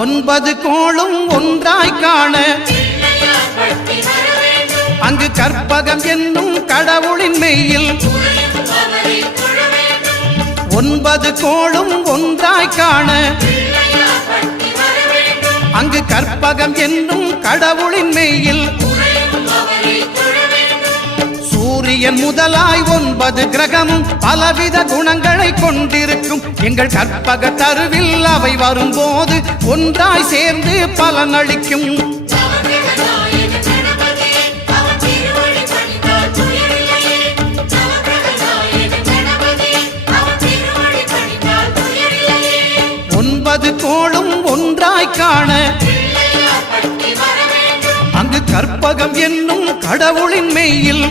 ஒன்பது கோளும் ஒன்றாய் காண அங்கு கற்பகம் என்னும் கடவுளின் மெய்யில் ஒன்பது கோளும் ஒன்றாய் காண அங்கு கற்பகம் என்னும் கடவுளின் மெய்யில் சூரியன் முதலாய் ஒன்பது கிரகமும் பலவித குணங்களை கொண்டிருக்கும் எங்கள் கற்பக தருவில் அவை வரும்போது ஒன்றாய் சேர்ந்து பலனளிக்கும். ஒன்பது கோளும் ஒன்றாய் காண அங்கு கற்பகம் என்னும் கடவுளின் மெய்யில்